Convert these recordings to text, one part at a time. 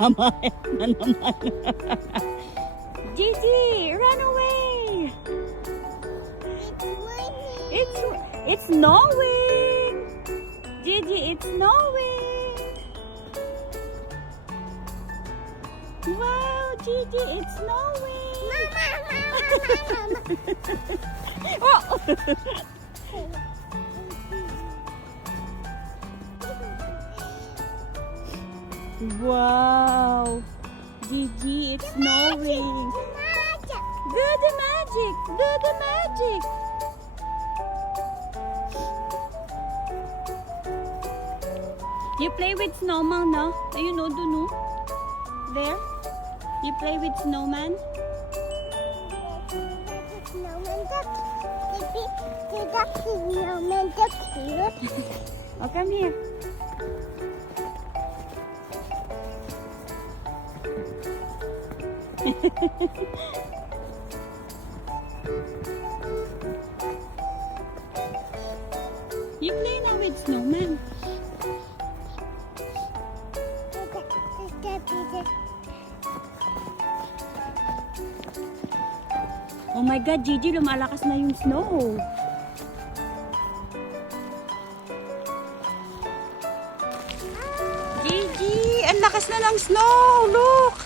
Tama na naman. Gigi, run away! It's snowing! Gigi, it's snowing! Wow, Gigi, it's snowing! Oh! Wow! Gigi, it's snowing! Do the magic! Do the magic! You play with snowman, no? You know, do no? There? You play with snowman? Oh, come here. You play now with snowman. Oh my God, Gigi, lumalakas na yung snow. Gigi, ang lakas na ng snow. Look!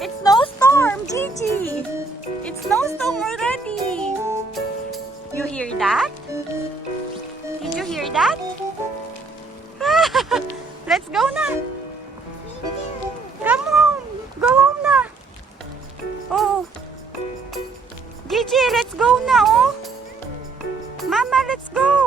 It's snowstorm, Gigi. It's snowstorm already. You hear that? Did you hear that? Let's go na. Come home. Go home na. Oh. Gigi, let's go na, oh. Mama, let's go.